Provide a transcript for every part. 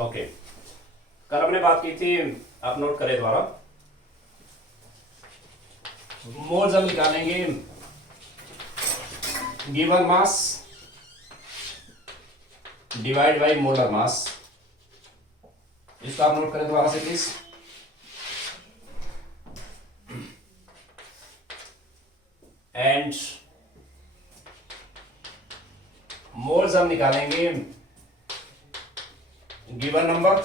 Okay, कल हमने बात की थी, आप नोट करें द्वारा। मोल्स हम निकालेंगे given mass divide by molar mass. इसको आप नोट करें दोबारा से प्लीज। एंड मोल्स हम निकालेंगे given number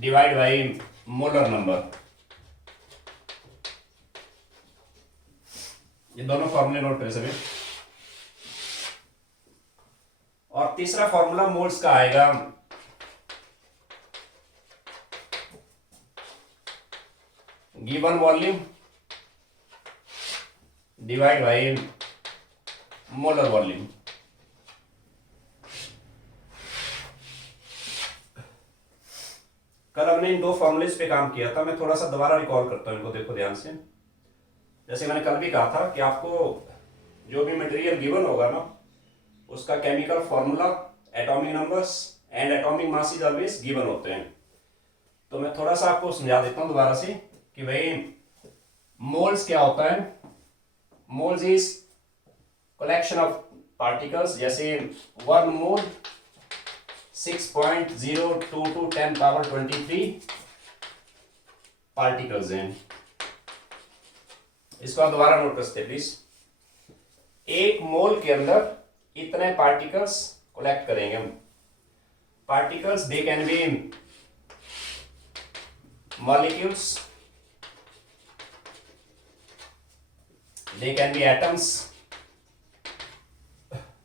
divide by molar number. ये दोनों फॉर्मूले नोट करें सभी। और तीसरा फॉर्मूला मोल्स का आएगा given volume divide by molar volume. कल हमने इन दो फॉर्मूलेस पे काम किया था। मैं थोड़ा सा दोबारा रिकॉल करता हूं इनको, देखो ध्यान से। जैसे मैंने कल भी कहा था कि आपको जो भी मटेरियल गिवन होगा ना, उसका chemical formula, atomic numbers and atomic mass is always given होते हैं। तो मैं थोड़ा सा आपको समझा देता हूं दोबारा से कि भाई मोल्स क्या होता है। Moles is collection of particles. जैसे 1 मोल 6.022 10 पावर 23 पार्टिकल्स हैं। इसको आप दोबारा नोट कर सकते प्लीज। एक मोल के अंदर इतने पार्टिकल्स कलेक्ट करेंगे हम। Particles they can be molecules, they can be atoms,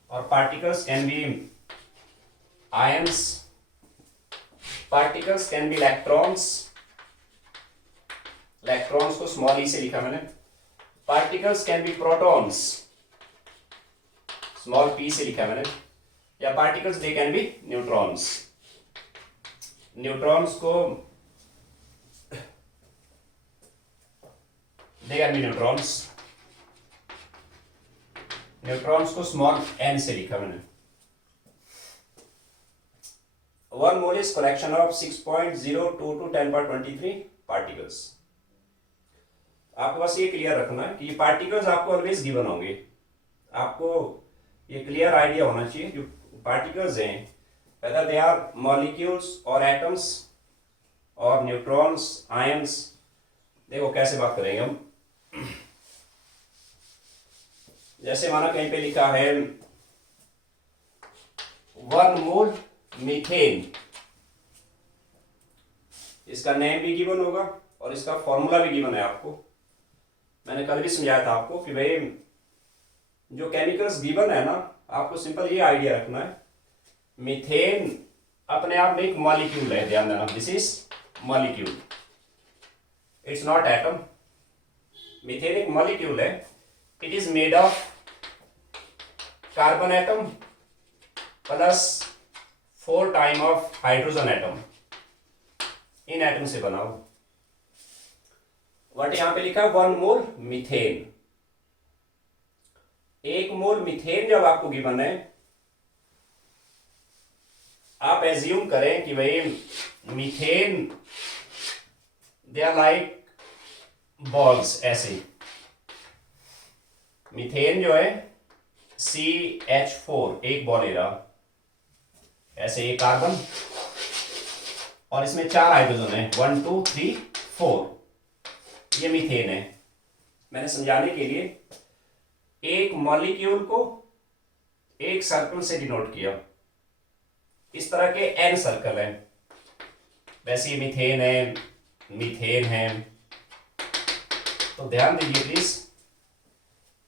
or particles can be ions, particles can be electrons, electrons को स्मॉल ई से लिखा मैंने। particles can be protons, small p से लिखा मैंने। या particles they can be neutrons, neutrons को they can be neutrons, neutrons को स्मॉल n से लिखा मैंने। 1 mole is collection of 6.022 10 power 23 particles. आपको बस ये क्लियर रखना है कि ये पार्टिकल्स आपको ऑलवेज गिवन होंगे। आपको ये क्लियर आइडिया होना चाहिए जो पार्टिकल्स हैं, वेदर दे आर मॉलिक्यूल्स और एटम्स और न्यूट्रॉन्स, आयंस। देखो कैसे बात करेंगे हम। जैसे माना कहीं पे लिखा है 1 मोल मीथेन। इसका नेम भी गिवन होगा और इसका फॉर्मूला भी गिवन है आपको। मैंने कल भी समझाया था आपको कि भाई जो केमिकल्स गिवन है ना, आपको सिंपल ये आइडिया रखना है। मीथेन अपने आप में एक मॉलिक्यूल है, ध्यान देना, this is molecule, it's not atom. Methane एक मॉलिक्यूल है। It is made of carbon atom plus 4 time of hydrogen atom. In atom से बना हो। वट यहां पे लिखा है 1 मोल मीथेन। 1 मोल मीथेन जब आपको गिवन है, आप एज्यूम करें कि भाई methane they are like balls. ऐसे मीथेन जो है CH4 एक बॉल ले रहा, ऐसे एक कार्बन और इसमें 4 हाइड्रोजन है, 1 2 3 4। ये मीथेन है। मैंने समझाने के लिए एक मॉलिक्यूल को एक सर्कल से डिनोट किया। इस तरह के n सर्कल हैं। वैसे ये मीथेन है, मीथेन है। तो ध्यान दीजिए प्लीज,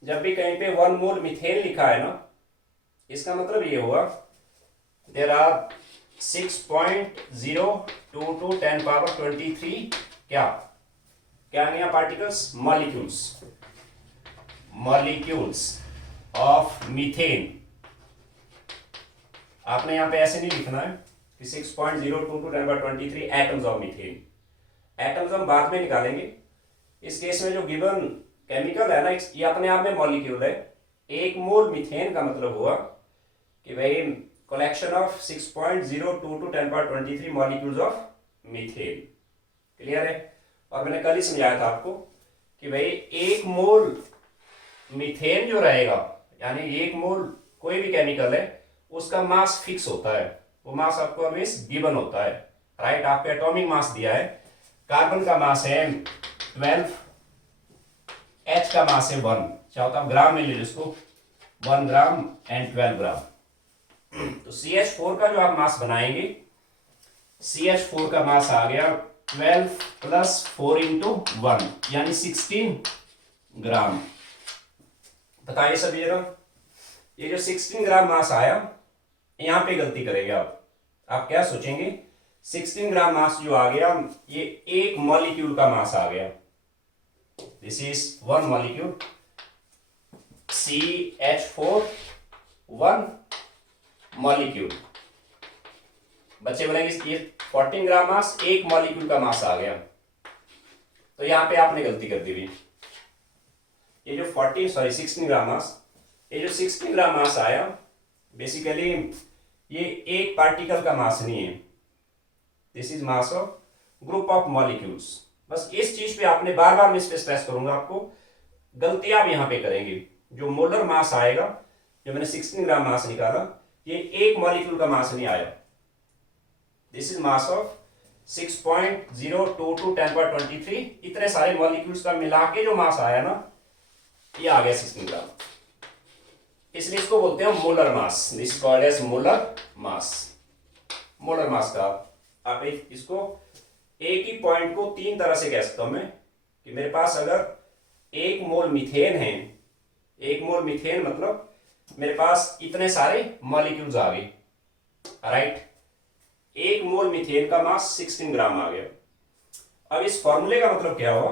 जब भी कहीं पे 1 मोल मीथेन लिखा है ना, इसका मतलब ये हुआ देयर आर 6.022 10 पावर 23 क्या क्या है पार्टिकल्स, मॉलिक्यूल्स ऑफ मीथेन। आपने यहां पे ऐसे नहीं लिखना है कि 6.022 10 power 23 atoms of methane. Atoms हम बाद में निकालेंगे। इस केस में जो गिवन केमिकल है ना, ये अपने आप में मॉलिक्यूल है। 1 मोल मीथेन का मतलब हुआ कि भाई collection of 6.022 to 1023 molecules of methane. Clear है? और मैंने कल ही समझाया था आपको कि भाई 1 मोल मीथेन जो रहेगा, यानी 1 मोल कोई भी केमिकल है, उसका मास फिक्स होता है। वो मास आपको हमेशा गिवन होता है, राइट? आपको एटॉमिक मास दिया है, कार्बन का मास है 12, एच का मास है 1, चाहो तो आप ग्राम में ले लो इसको, 1 ग्राम एंड 12 ग्राम। तो CH4 का जो आप मास बनाएंगे, CH4 का मास आ गया 12 प्लस 4 इंटू 1 यानी 16 ग्राम। बताइए सभी जरा, ये जो 16 ग्राम मास आया, यहां पे गलती करेंगे आप क्या सोचेंगे? 16 ग्राम मास जो आ गया, ये एक मॉलिक्यूल का मास आ गया। This is 1 molecule CH4, 1 molecule. बच्चे बोलेंगे ये 14 ग्राम मास, एक मॉलिक्यूल का मास आ गया। तो यहां पे आपने गलती कर दी भी। ये जो 16 ग्राम मास, ये जो 16 ग्राम मास आया, बेसिकली ये एक पार्टिकल का मास नहीं है। This is mass of group of molecules. बस इस चीज पे आपने बार बार मैं इस पे स्ट्रेस करूंगा, आपको गलती आप यहां पे करेंगे। जो मोलर मास आएगा, जो मैंने 16 ग्राम मास निकाला, ये एक मॉलिक्यूल का मास नहीं आया। This is mass of 6.022 to 1023, इतने सारे मॉलिक्यूल्स का मिला के जो मास आया ना, ये आ गया 16 ग्राम। इसलिए इसको बोलते हैं molar mass. This is called as molar mass. Molar mass का आप इसको एक ही पॉइंट को 3 तरह से कह सकता हूं मैं, कि मेरे पास अगर 1 मोल मीथेन है, 1 मोल मीथेन मतलब मेरे पास इतने सारे मॉलिक्यूल्स आ गए, राइट? 1 मोल मीथेन का मास 16 ग्राम आ गया। अब इस फॉर्मूले का मतलब क्या हुआ?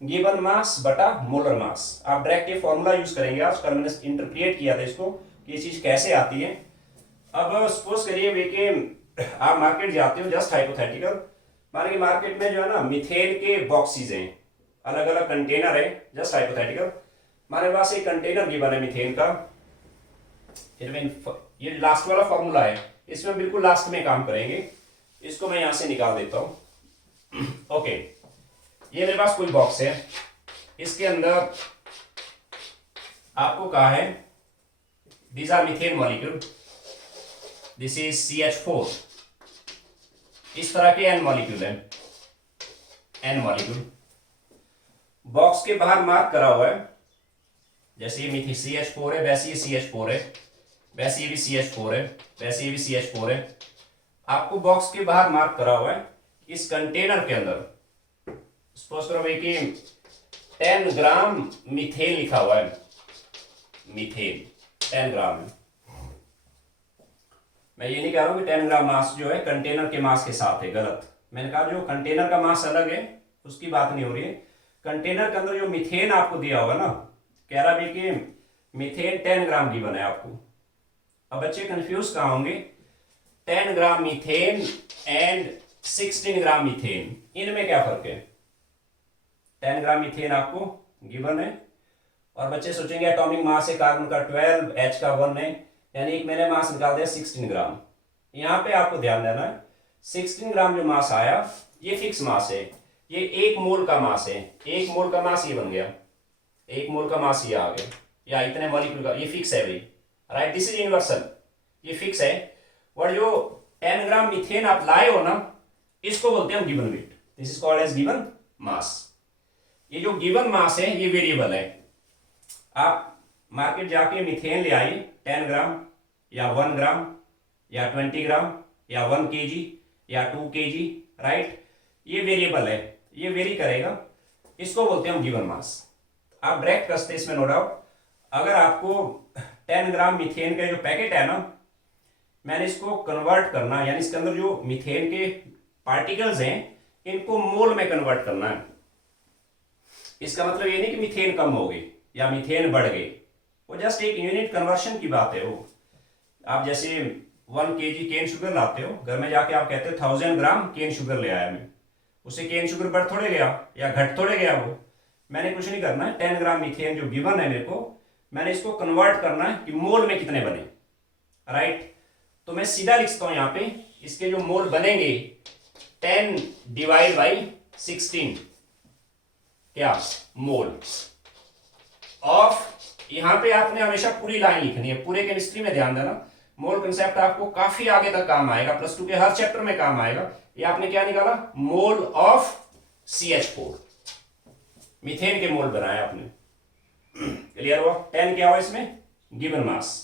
गिवन मास बटा मोलर मास। आप डायरेक्ट ये फॉर्मूला यूज करेंगे। आज कल मैंने इंटरप्रिएट किया था इसको कि ये चीज कैसे आती है। अब सपोज करिए वे कि आप मार्केट जाते हो, जस्ट हाइपोथेटिकल, मानिए मार्केट में जो है ना मीथेन के बॉक्सेस हैं, अलग अलग कंटेनर है, जस्ट हाइपोथेटिकल। हमारे पास एक कंटेनर गिवन है मीथेन का। ये लास्ट वाला फॉर्मूला है, इसमें बिल्कुल लास्ट में काम करेंगे। इसको मैं यहां से निकाल देता हूं। ओके, ये मेरे पास कोई बॉक्स है, इसके अंदर आपको कहा है these are methane molecule, this is CH4। इस तरह के N मॉलिक्यूल है, N मॉलिक्यूल। बॉक्स के बाहर मार्क करा हुआ है, जैसे ये मीथेन CH4 है, वैसे ये CH4 है, वैसे ये भी CH4 है, वैसे ये भी CH4 है। आपको बॉक्स के बाहर मार्क करा हुआ है, इस कंटेनर के अंदर सपोज करो भाई कि 10 ग्राम मीथेन लिखा हुआ है। मीथेन 10 ग्राम है। मैं ये नहीं कह रहा हूं कि 10 ग्राम मास जो है कंटेनर के मास के साथ है, गलत। मैंने कहा जो कंटेनर का मास अलग है, उसकी बात नहीं हो रही है। कंटेनर के अंदर जो मीथेन आपको दिया होगा ना, कह रहा है कि मीथेन 10 ग्राम गिवन है आपको। अब बच्चे कंफ्यूज कहां होंगे? 10 ग्राम मीथेन एंड 16 ग्राम मीथेन, इनमें क्या फर्क है? 10 ग्राम मीथेन आपको गिवन है, और बच्चे सोचेंगे एटॉमिक मास है कार्बन का 12, एच का 1 है, यानी एक मैंने मास निकाल दिया 16 ग्राम। यहां पे आपको ध्यान देना है, 16 ग्राम जो मास आया, ये फिक्स मास है, ये 1 मोल का मास है। 1 मोल का मास ये बन गया, 1 मोल का मास ये आ गया, या इतने मॉलिक्यूल का, ये फिक्स है भाई, राइट? दिस इज यूनिवर्सल, ये फिक्स है। और जो 10 ग्राम मीथेन आप लाए हो ना, इसको बोलते हैं given weight. This is called as given mass. ये जो गिवन मास है ये वेरिएबल है। आप मार्केट जाके मीथेन ले आइए, 10 ग्राम या 1 ग्राम या 20 ग्राम या 1 kg या 2 kg, राइट? ये वेरिएबल है, ये वेरी करेगा, इसको बोलते हैं हम गिवन मास। आप डायरेक्ट कसते इसमें नो डाउट। अगर आपको 10 ग्राम मीथेन का जो पैकेट है ना, मैंने इसको कन्वर्ट करना, यानी इसके अंदर जो मीथेन के पार्टिकल्स हैं इनको मोल में कन्वर्ट करना है। इसका मतलब ये नहीं कि मीथेन कम हो गई या मीथेन बढ़ गई, वो जस्ट एक यूनिट कन्वर्शन की बात है। वो आप जैसे 1 kg केन शुगर लाते हो, घर में जाके आप कहते हो 1000 ग्राम केन शुगर ले आया मैं, उससे केन शुगर बढ़ थोड़े गया या घट थोड़े गया। वो मैंने कुछ नहीं करना है। 10 ग्राम मीथेन जो गिवन है मेरे को, मैंने इसको कन्वर्ट करना है कि मोल में कितने बने, राइट? तो मैं सीधा लिखता हूं यहां पे, इसके जो मोल बनेंगे 10 डिवाइड बाई 16 क्या मोल ऑफ, यहां पे आपने हमेशा पूरी लाइन लिखनी है, पूरे केमिस्ट्री में ध्यान देना। मोल कंसेप्ट आपको काफी आगे तक काम आएगा, +2 के हर चैप्टर में काम आएगा। ये आपने क्या निकाला, मोल ऑफ CH4, मीथेन के मोल बनाए आपने। क्लियर हुआ। 10 क्या हुआ इसमें, गिवन मास,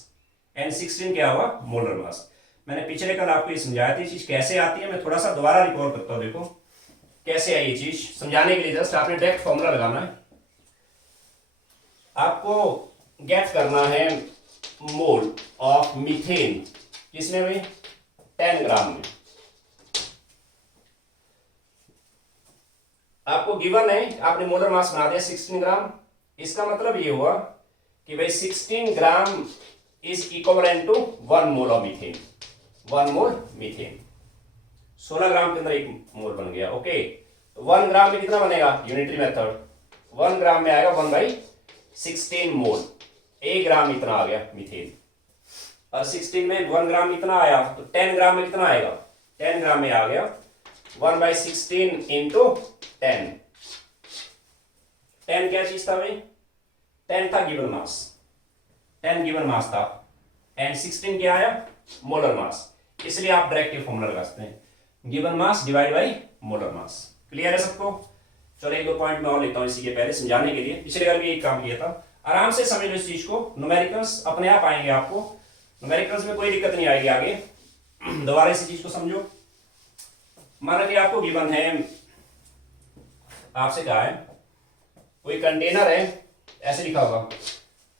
एंड 16 क्या हुआ, मोलर मास। मैंने पिछले कल आपको ये समझाया था, ये चीज कैसे आती है, मैं थोड़ा सा दोबारा रिकॉल करता हूं। देखो कैसे आई ये चीज, समझाने के लिए जस्ट आपने डायरेक्ट फॉर्मूला लगाना है। आपको गेट करना है मोल ऑफ मीथेन, किसमें भाई, 10 ग्राम में। आपको गिवन है, आपने मोलर मास बना दिया 16 ग्राम। इसका मतलब ये हुआ कि भाई 16 gram is equivalent to 1 mole of methane, 1 mole methane. 16 gram के अंदर 1 मोल बन गया। ओके, 1 ग्राम में कितना बनेगा, यूनिटरी मेथड, 1 ग्राम में आएगा 1/16 मोल, 1 ग्राम इतना आ गया मीथेन। और 16 में 1 ग्राम इतना आया, तो 10 ग्राम में कितना आएगा, 10 ग्राम में आ गया 1/16 इंटू 10। 10 क्या चीज था भाई, 10 था गिवन मास, 10 गिवन मास था, एंड 16 क्या आया, मोलर मास। इसलिए आप डायरेक्ट ये फॉर्मूला लगा सकते हैं, given mass divide by molar mass. Clear है सबको। चलो 1-2 पॉइंट मैं और लेता हूं इसी के पहले समझाने के लिए, पिछले बार भी एक काम किया था। आराम से समझ लो इस चीज को, न्यूमेरिकल्स अपने आप आएंगे आपको, न्यूमेरिकल्स में कोई दिक्कत नहीं आएगी आगे। दोबारा इसी चीज को समझो। माना कि आपको गिवन है, आपसे कहा है कोई कंटेनर है, ऐसे लिखा होगा,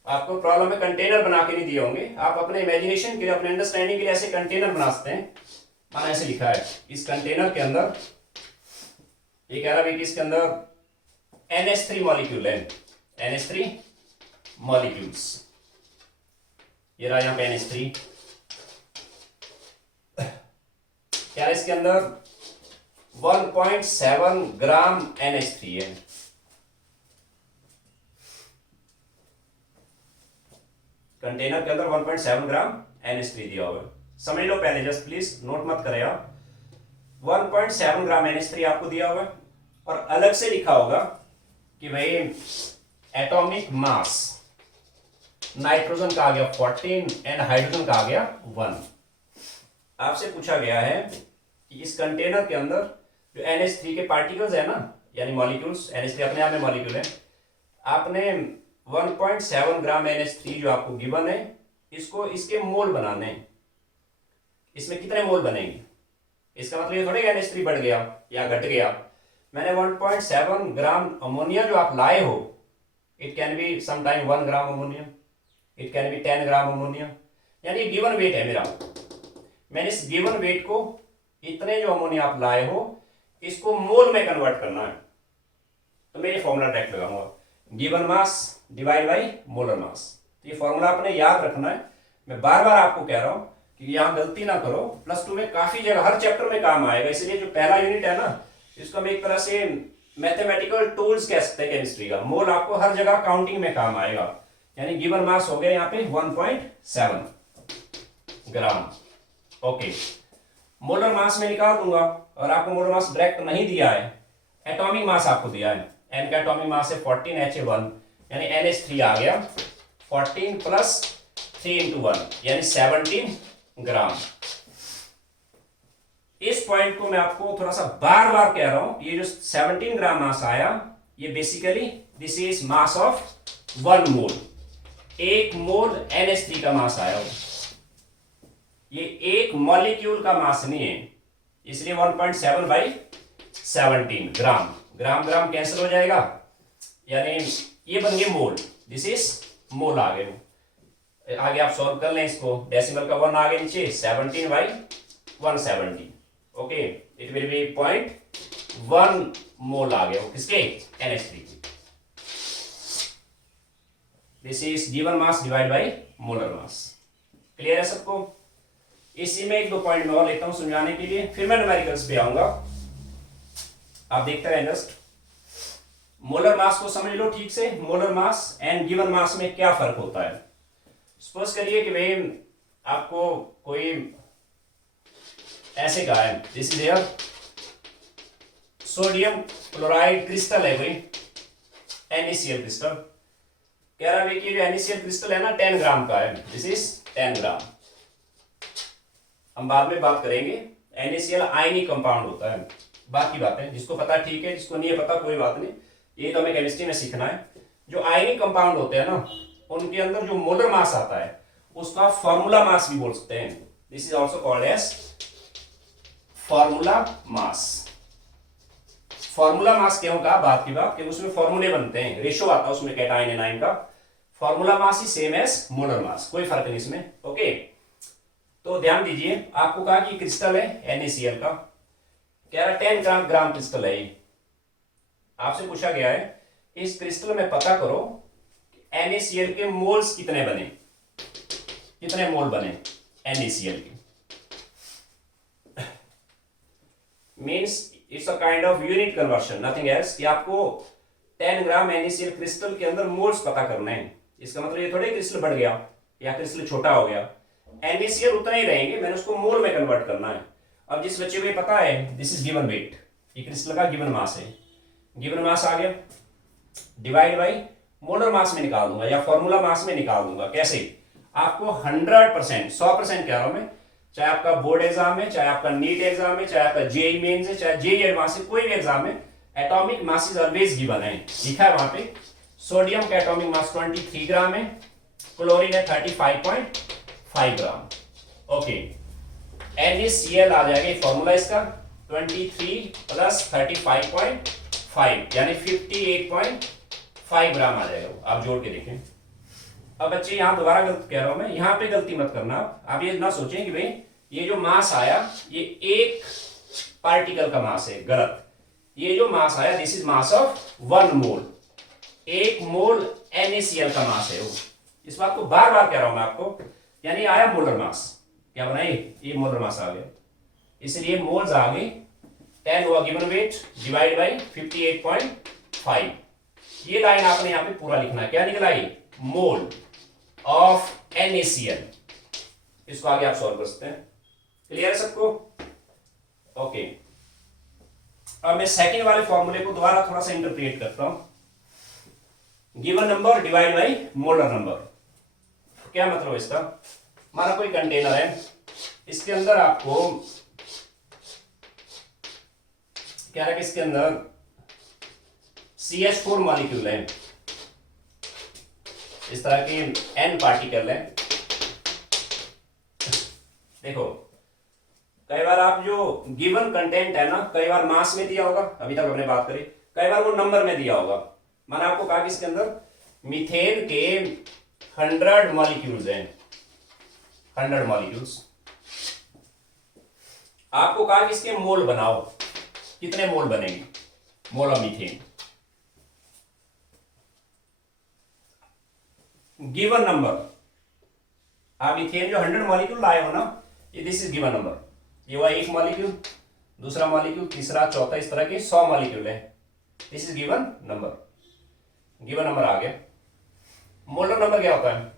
आपको प्रॉब्लम में कंटेनर बना के नहीं दिए होंगे, आप अपने इमेजिनेशन के लिए, अपने अंडरस्टैंडिंग के लिए ऐसे कंटेनर बना सकते हैं। माना ऐसे लिखा है, इस कंटेनर के अंदर ये कह रहा है कि इसके अंदर NH3 मॉलिक्यूल है, NH3 मॉलिक्यूल्स, ये रहा यहां पे NH3। क्या इसके अंदर 1.7 ग्राम NH3 है। कंटेनर के अंदर 1.7 ग्राम NH3 दिया हुआ है। समझ लो पहले, जस्ट प्लीज नोट मत करें आप। 1.7 ग्राम NH3 आपको दिया हुआ है, और अलग से लिखा होगा कि भाई एटॉमिक मास, नाइट्रोजन का आ गया 14 एंड हाइड्रोजन का आ गया 1। आपसे पूछा गया है कि इस कंटेनर के अंदर जो NH3 के पार्टिकल्स है ना, यानी मॉलिक्यूल्स, NH3 अपने आप में मॉलिक्यूल है, आपने 1.7 ग्राम NH3 जो आपको गिवन है, इसको इसके मोल बनाने हैं। इसमें कितने मोल बनेंगे, इसका मतलब ये थोड़ी NH3 बढ़ गया या घट गया। मैंने 1.7 ग्राम अमोनिया जो आप लाए हो, it can be sometime 1 gram ammonia, it can be 10 gram ammonia, यानी गिवन वेट है मेरा। मैंने इस गिवन वेट को, इतने जो अमोनिया आप लाए हो, इसको मोल में कन्वर्ट करना है। तो मैं ये फॉर्मूला डायरेक्ट लगाऊंगा, given mass divide by molar mass. तो ये फॉर्मूला आपने याद रखना है। मैं बार बार आपको कह रहा हूं कि यहां गलती ना करो, +2 में काफी जगह हर चैप्टर में काम आएगा। इसलिए जो पहला यूनिट है ना, इसको हम एक तरह से मैथमेटिकल टूल्स कह सकते हैं केमिस्ट्री का। मोल आपको हर जगह काउंटिंग में काम आएगा। यानी गिवन मास हो गया यहाँ पे 1.7 ग्राम। ओके, मोलर मास में निकाल दूंगा, और आपको मोलर मास डायरेक्ट नहीं दिया है, एटॉमिक मास आपको दिया है। एन का एटॉमिक मास है 14 Ha1, यानी NH3 आ गया 14 प्लस 3 इंटू 1 यानी 17 ग्राम। इस पॉइंट को मैं आपको थोड़ा सा बार बार कह रहा हूं, ये जो 17 ग्राम मास आया, ये basically this is mass of 1 mole. 1 mole NH3 का मास आया हो, ये एक मॉलिक्यूल का मास नहीं है, इसलिए 1.7 by 17 gram. Gram gram cancel हो जाएगा, यानी ये बन गए मोल, दिस इज मोल आ गए। आगे आप सॉल्व कर लें इसको, डेसिमल का 1 आगे नीचे, 17 by 170। Okay, it will be 0.1 मोल आ गया किसके, NH3। This is given mass divide by molar mass. Clear है सबको। इसी में 1-2 पॉइंट मैं और लेता हूं समझाने के लिए, फिर मैं न्यूमेरिकल्स पे आऊंगा। आप देखते रहें जस्ट। मोलर मास को समझ लो ठीक से, molar mass and given mass में क्या फर्क होता है। सपोज करिए कि भाई आपको कोई ऐसे कहा है this is air sodium chloride crystal है कोई NaCl क्रिस्टल। कह रहा है कि जो NaCl क्रिस्टल है ना 10 ग्राम का है, दिस इज 10 ग्राम। हम बाद में बात करेंगे, NaCl आयनिक कंपाउंड होता है, बाकी बातें जिसको पता ठीक है, जिसको नहीं है पता कोई बात नहीं, ये तो हमें केमिस्ट्री में सीखना है। जो आयनिक कंपाउंड होते हैं ना उनके अंदर जो मोलर मास आता है उसका फॉर्मूला मास भी बोल सकते हैं, this is also called as formula mass. Formula mass क्यों कहा, बात की बात कि उसमें फॉर्मूले बनते हैं, रेशो आता है उसमें कैटायन एनायन का। फॉर्मूला मास ही सेम एज मोलर मास, कोई फर्क नहीं इसमें। ओके, तो ध्यान दीजिए, आपको कहा कि क्रिस्टल है NaCl का, कह रहा 10 ग्राम क्रिस्टल है ये। आपसे पूछा गया है इस क्रिस्टल में पता करो NaCl के मोल्स कितने बने, कितने मोल बने NaCl के। Means it's a kind of unit conversion, nothing else, कि आपको 10 ग्राम NaCl क्रिस्टल के अंदर मोल्स पता करने हैं। इसका मतलब ये थोड़े क्रिस्टल बढ़ गया या क्रिस्टल छोटा हो गया, NaCl उतना ही रहेंगे, मैंने उसको मोल में कन्वर्ट करना है। अब जिस बच्चे को ये पता है दिस इज गिवन वेट, ये क्रिस्टल का गिवन मास है, गिवन मास आ गया, डिवाइड बाई मोलर मास में निकाल दूंगा या फॉर्मूला मास में निकाल दूंगा। कैसे, आपको 100% 100% कह रहा हूं मैं, चाहे आपका बोर्ड एग्जाम है, चाहे आपका नीट एग्जाम है, चाहे आपका जेई मेंस है, चाहे जेई एडवांस है, कोई भी एग्जाम है, atomic mass is always given है, लिखा है वहां पे। सोडियम का एटॉमिक मास 23 ग्राम है, क्लोरीन है 35.5 ग्राम। ओके, NaCl आ जाएगा फॉर्मूला इसका 23 प्लस 35.5 यानी 58.5 ग्राम आ जाएगा, आप जोड़ के देखें। अब बच्चे यहां दोबारा गलत कह रहा हूं मैं, यहां पे गलती मत करना आप ये ना सोचें कि भाई ये जो मास आया ये एक पार्टिकल का मास है, गलत। ये जो मास आया this is mass of 1 mole, 1 mole NaCl का मास है वो। इस बात को बार बार कह रहा हूं मैं आपको, यानी आया मोलर मास, क्या बनाए ये मोलर मास आ गया, इसलिए मोल्स आ गए, 10 हुआ गिवन वेट डिवाइड बाई 58.5। ये लाइन आपने यहां पे पूरा लिखना है, क्या निकला ये मोल ऑफ NaCl। इसको आगे आप सॉल्व कर सकते हैं, क्लियर है सबको। ओके, अब मैं सेकंड वाले फॉर्मूले को दोबारा थोड़ा सा इंटरप्रेट करता हूं, given number divide by molar number. क्या मतलब है इसका, हमारा कोई कंटेनर है, इसके अंदर आपको क्या है कि इसके अंदर CH4 मॉलिक्यूल है, इस तरह के N पार्टिकल है। देखो कई बार आप जो गिवन कंटेंट है ना, कई बार मास में दिया होगा, अभी तक हमने बात करी, कई बार वो नंबर में दिया होगा। मैंने आपको कहा कि इसके अंदर मीथेन के 100 मॉलिक्यूल्स हैं, 100 मॉलिक्यूल्स। आपको कहा कि इसके मोल बनाओ, कितने मोल बनेंगे, मोल ऑफ मीथेन, गिवन नंबर। आप मीथेन जो 100 मॉलिक्यूल लाए हो ना, ये दिस इज गिवन नंबर, ये हुआ एक मॉलिक्यूल, दूसरा मॉलिक्यूल, तीसरा, चौथा, इस तरह के 100 मॉलिक्यूल है, this is given number. Given number आ गया। मोलर नंबर क्या होता है,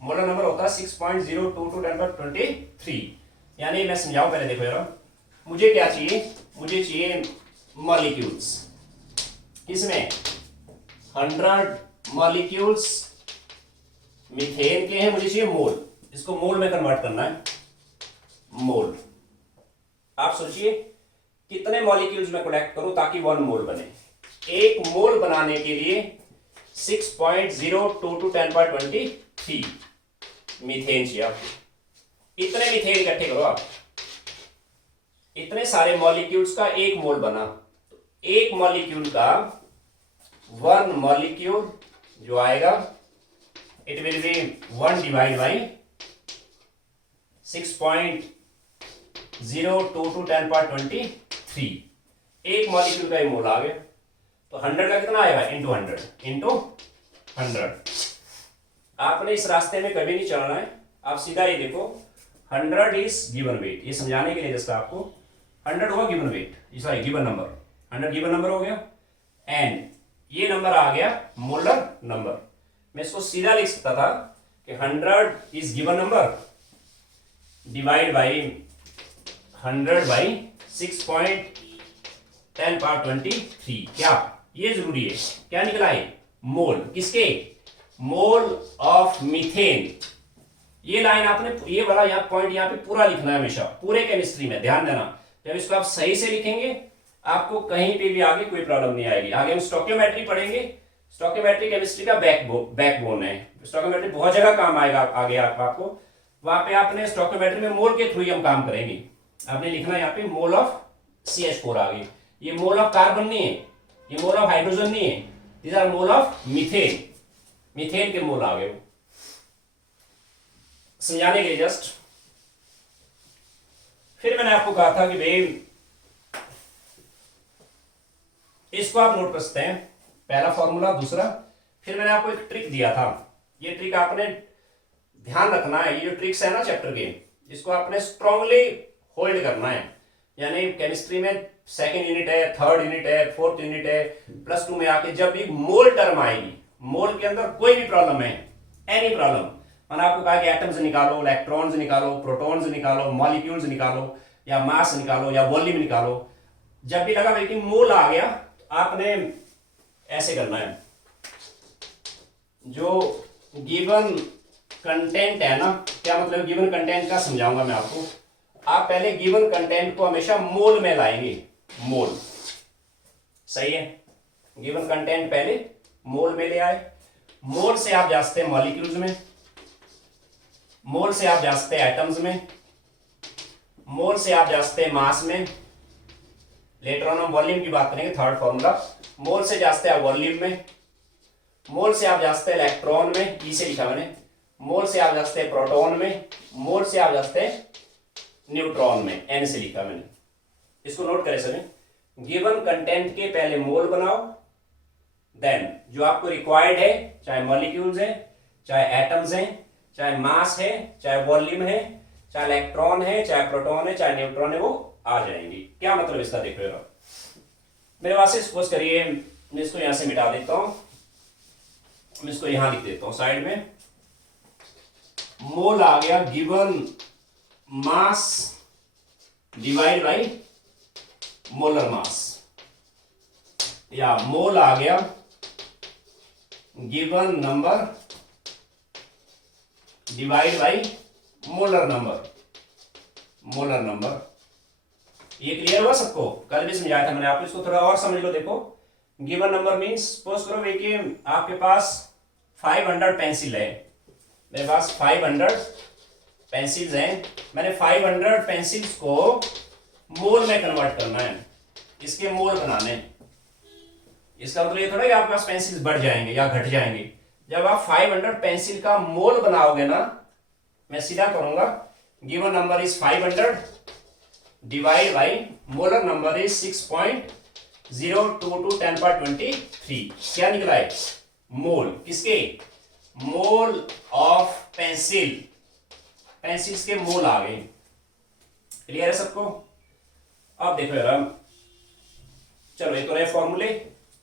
मोलर नंबर होता है 6.022 10 पर 23। यानी मैं समझाऊं पहले, देखो यार, मुझे क्या चाहिए, मुझे चाहिए मॉलिक्यूल्स, किसमें 100 मॉलिक्यूल्स मीथेन के हैं, मुझे चाहिए मोल, इसको मोल में कन्वर्ट करना है, मोल। आप सोचिए कितने मॉलिक्यूल्स में कलेक्ट करूं ताकि 1 मोल बने। एक मोल बनाने के लिए 6.022 10 पर 23 मीथेन चाहिए आपको। इतने मीथेन इकट्ठे करो आप, इतने सारे मॉलिक्यूल्स का एक मोल बना, तो एक मॉलिक्यूल का 1 मॉलिक्यूल जो आएगा it will be 1 divide by 6.022 10 पर 23। एक मॉलिक्यूल का एक मोल आ गया, तो 100 का कितना आएगा, इंटू 100 इंटू 100। आपने इस रास्ते में कभी नहीं चलना है, आप सीधा ये देखो 100 इज गिवन वेट, ये समझाने के लिए जैसा आपको 100 हुआ given weight, sorry given number, 100 given number हो गया, एंड ये नंबर आ गया मोलर नंबर। मैं इसको सीधा लिख सकता था कि 100 is given number divide by 100/6.10⁻23 क्या ये जरूरी है। क्या निकला है? मोल किसके? मोल ऑफ मीथेन। ये लाइन आपने ये वाला यहाँ पॉइंट यहाँ पे पूरा लिखना है हमेशा, पूरे केमिस्ट्री में ध्यान देना। जब इसको आप सही से लिखेंगे आपको कहीं पे भी आगे कोई प्रॉब्लम नहीं आएगी। आगे हम स्टोकियोमेट्री पढ़ेंगे। स्टोकियोमेट्री केमिस्ट्री का बैकबोन है। स्टोकियोमेट्री बहुत जगह काम आएगा आगे आपको। वहां पे आपने स्टोकियोमेट्री में मोल के थ्रू ही हम काम करेंगे। आपने लिखना है यहाँ पे मोल ऑफ CH4 आगे। ये मोल ऑफ कार्बन नहीं है, ये मोल ऑफ हाइड्रोजन नहीं है, these are mole of methane. Methane के मोल आ गए समझाने के लिए जस्ट। फिर मैंने आपको कहा था कि भाई इसको आप नोट कर सकते हैं, पहला फॉर्मूला, दूसरा। फिर मैंने आपको एक ट्रिक दिया था, ये ट्रिक आपने ध्यान रखना है। ये जो ट्रिक्स है ना चैप्टर के, इसको आपने स्ट्रांगली होल्ड करना है। यानी केमिस्ट्री में सेकंड यूनिट है, थर्ड यूनिट है, फोर्थ यूनिट है, +2 में आके जब भी मोल टर्म आएगी, मोल के अंदर कोई भी प्रॉब्लम है, एनी प्रॉब्लम, मैंने आपको कहा कि एटम्स निकालो, इलेक्ट्रॉन्स निकालो, प्रोटॉन्स निकालो, मॉलिक्यूल्स निकालो, या मास निकालो, या वॉल्यूम निकालो, जब भी लगा भाई कि मोल आ गया आपने ऐसे करना है। जो गिवन कंटेंट है ना, क्या मतलब गिवन कंटेंट का समझाऊंगा मैं आपको। आप पहले गिवन कंटेंट को हमेशा मोल में लाएंगे, मोल, सही है। गिवन कंटेंट पहले मोल में ले आए, मोल से आप जा सकते हैं मॉलिक्यूल्स में, मोल से आप जा सकते हैं एटम्स में, मोल से आप जा सकते हैं मास में। लेटर ऑन हम वॉल्यूम की बात करेंगे, थर्ड फॉर्मूला। मोल से जा सकते हैं वॉल्यूम में, मोल से आप जा सकते हैं इलेक्ट्रॉन में, ई से लिखा मैंने, मोल से आप जा सकते हैं प्रोटॉन में, मोल से आप जा सकते हैं न्यूट्रॉन में, एन से लिखा मैंने। इसको नोट करें सभी। गिवन कंटेंट के पहले मोल बनाओ, देन जो आपको रिक्वायर्ड है, चाहे मॉलिक्यूल्स है, चाहे एटम्स हैं, चाहे मास है, चाहे वॉल्यूम है, चाहे इलेक्ट्रॉन है, चाहे प्रोटॉन है, चाहे न्यूट्रॉन है, वो आ जाएंगी। क्या मतलब इसका देख रहे हो मेरे पास से। सपोज करिए मैं इसको यहां से मिटा देता हूं, मैं इसको यहां लिख देता हूं साइड में। मोल आ गया given mass divide by molar mass, या मोल आ गया given number divide by molar number, molar number. ये क्लियर हुआ सबको? कल भी समझाया था मैंने आपको, इसको थोड़ा और समझ लो। देखो गिवन नंबर मींस सपोज करो कि आपके पास 500 पेंसिल है, मेरे पास 500 पेंसिल्स हैं, मैंने 500 पेंसिल्स को मोल में कन्वर्ट करना है, इसके मोल बनाने। इसका मतलब ये थोड़ा कि आपके पास पेंसिल्स बढ़ जाएंगे या घट जाएंगे। जब आप 500 पेंसिल का मोल बनाओगे ना, मैं सीधा करूंगा given number is 500 divide by molar number is 6.022 10⁻23। क्या निकला है? मोल किसके? मोल ऑफ पेंसिल, पेंसिल्स के मोल आ गए। क्लियर है सबको? अब देखो यार, चलो ये तो रहे फॉर्मूले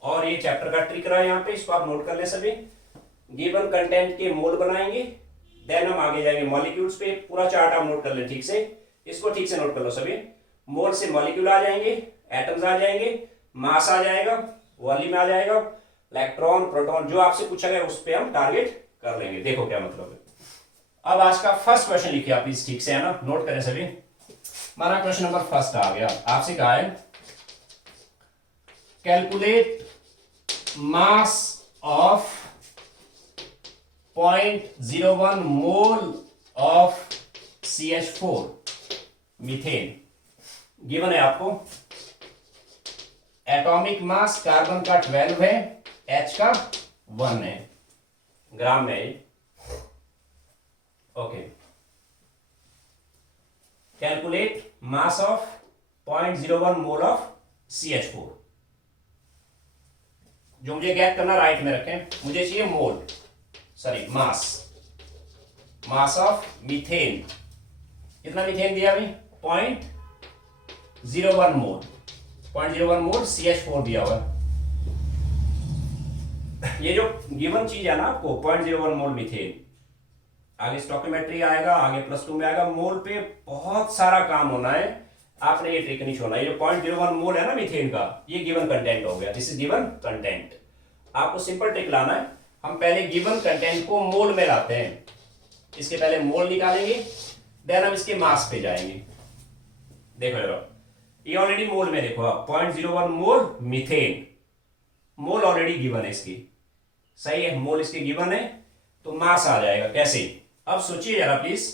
और ये चैप्टर का ट्रिक रहा है यहाँ पे, इसको आप नोट कर ले सभी। गिवन कंटेंट के मोल बनाएंगे, देन हम आगे जाएंगे मॉलिक्यूल्स पे। पूरा चार्ट आप नोट कर ले ठीक से, इसको ठीक से नोट कर लो सभी। मोल से मॉलिक्यूल आ जाएंगे, एटम्स आ जाएंगे, मास आ जाएगा, वॉल्यूम आ जाएगा, इलेक्ट्रॉन, प्रोटॉन, जो आपसे पूछा गया उस पर हम टारगेट कर लेंगे। देखो क्या मतलब है। अब आज का फर्स्ट क्वेश्चन लिखिए आप प्लीज ठीक से, है ना, नोट करें सभी। हमारा क्वेश्चन नंबर फर्स्ट आ गया, आपसे कहा है calculate mass of 0.01 mole of CH4 methane. Given है आपको एटॉमिक मास कार्बन का 12 है, H का 1 है, ग्राम में है। Okay, calculate mass of 0.01 mole of CH4। जो मुझे गैप करना राइट में रखें, मुझे चाहिए mole, sorry mass, mass of methane. कितना मीथेन दिया अभी? 0.01 मोल, 0.01 मोल CH4 दिया हुआ। ये जो गिवन चीज है ना आपको 0.01 मोल मीथेन, आगे स्टोकियोमेट्री आएगा, आगे +2 में आएगा। मोल पे बहुत सारा काम होना है, आपने ये ट्रिक नहीं छोड़ना। ये जो 0.01 मोल है ना मीथेन का, ये गिवन कंटेंट हो गया, दिस इज गिवन कंटेंट। आपको सिंपल ट्रिक लाना है, हम पहले गिवन कंटेंट को मोल में लाते हैं, इसके पहले मोल निकालेंगे, देन हम इसके मास पे जाएंगे। देखो जरा, ये ऑलरेडी मोल में देखो आप 0.01 मोल मीथेन, मोल ऑलरेडी गिवन है इसकी, सही है, मोल इसके गिवन है, तो मास आ जाएगा कैसे। अब सोचिए जरा प्लीज,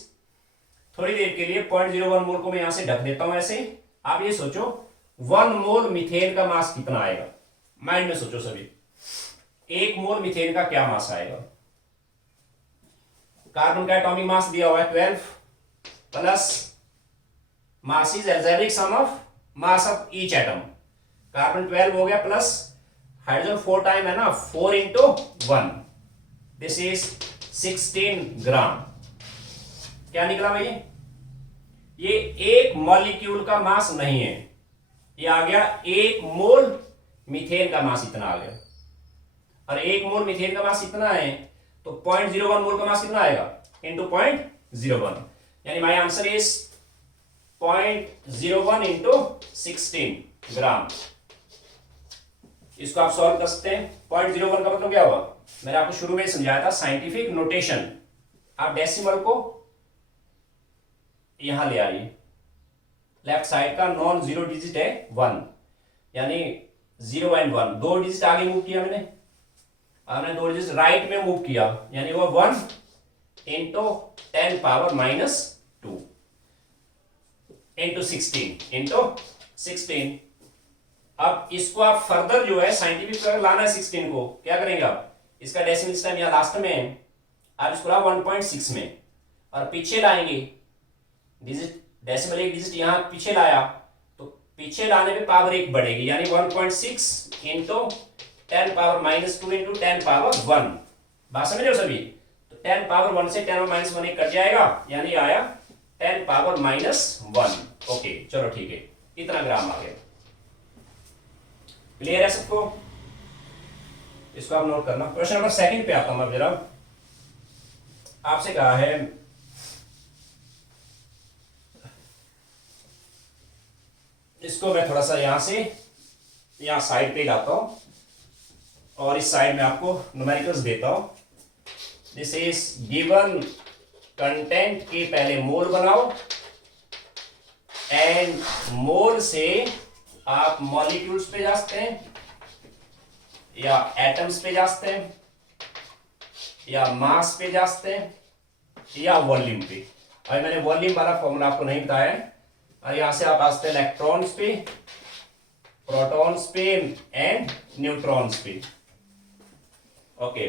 थोड़ी देर के लिए 0.01 मोल को मैं यहां से ढक देता हूं ऐसे। आप ये सोचो 1 मोल मीथेन का मास कितना आएगा, माइंड में सोचो सभी। 1 मोल मीथेन का क्या मास आएगा। कार्बन का एटॉमिक मास दिया हुआ है 12 plus mass is algebraic sum of mass of each atom. Carbon 12 हो गया प्लस हाइड्रोजन 4 टाइम है ना, 4 इंटू 1, दिस इज 16 ग्राम। क्या निकला भाई, ये एक मॉलिक्यूल का मास नहीं है, ये आ गया 1 मोल मीथेन का मास इतना आ गया। और 1 मोल मीथेन का मास इतना है, तो 0.01 मोल का मास कितना आएगा इंटू 0.01, यानी माय आंसर इज 0.01 इंटू 16 ग्राम। इसको आप सॉल्व कर सकते हैं। 0.01 का मतलब क्या हुआ, मैंने आपको शुरू में समझाया था साइंटिफिक नोटेशन। आप डेसिमल को यहां ले आइए, लेफ्ट साइड का नॉन जीरो डिजिट है 1, यानी 0 एंड 1, 2 डिजिट आगे मूव किया मैंने, हमने 2 डिजिट राइट में मूव किया, यानी वो 1 इंटू 10 पावर -2 इंटू 16 इंटू 16। अब इसको आप फर्दर जो है साइंटिफिक फिगर लाना है 16 को, क्या करेंगे आप, इसका डेसिमल टाइम यहाँ लास्ट में है, आप इसको ला 1.6 में, और पीछे लाएंगे डिजिट, डेसिमल एक डिजिट यहां पीछे लाया, तो पीछे लाने पे पावर 1 बढ़ेगी, यानी 1.6 इंटू 10 पावर -2 इंटू 10 पावर 1। बात समझ रहे हो सभी, तो 10 पावर 1 से 10 पावर -1 एक कट जाएगा, यानी आया 10 पावर -1। ओके चलो ठीक है, इतना ग्राम आ गया। क्लियर है सबको, इसको आप नोट करना। क्वेश्चन नंबर 2 पे आता हूं मैं, जरा आपसे कहा है इसको मैं थोड़ा सा यहां से यहां साइड पे लाता हूं, और इस साइड में आपको न्यूमेरिकल्स देता हूं। दिस इज गिवन कंटेंट के पहले मोल बनाओ, एंड मोल से आप मॉलिक्यूल्स पे जा सकते हैं, या एटम्स पे जा सकते हैं, या मास पे जा सकते हैं, या वॉल्यूम पे। अभी मैंने वॉल्यूम वाला फॉर्मूला आपको नहीं बताया है, और यहां से आप आ सकते हैं इलेक्ट्रॉन्स पे, प्रोटॉन्स पे एंड न्यूट्रॉन्स पे। ओके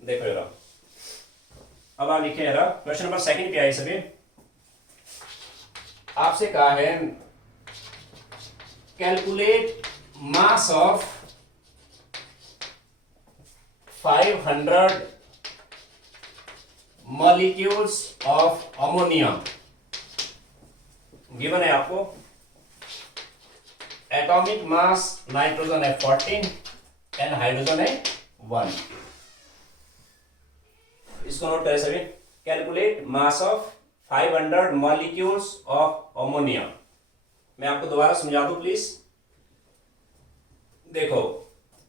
देखो जरा, अब आप लिखे जरा क्वेश्चन नंबर 2 पे आए सभी। आपसे कहा है calculate mass of 500 molecules of ammonia. Given है आपको एटॉमिक मास नाइट्रोजन है 14 एंड हाइड्रोजन है 1। इसको नोट करें सभी, calculate mass of 500 molecules of ammonia. मैं आपको दोबारा समझा दूं प्लीज, देखो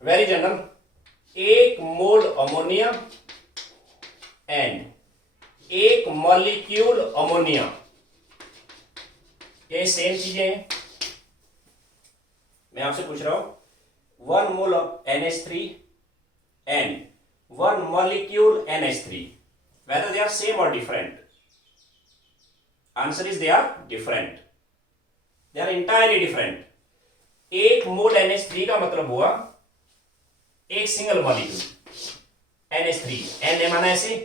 very general, 1 mole ammonia and 1 molecule ammonia, ये सेम चीजें हैं। मैं आपसे पूछ रहा हूं 1 mole of NH3 and 1 molecule NH3, whether they are same or different? Answer is they are different. They are entirely different. 1 mole NH3 का मतलब हुआ एक सिंगल मॉलिक्यूल NH3, N माना ऐसे,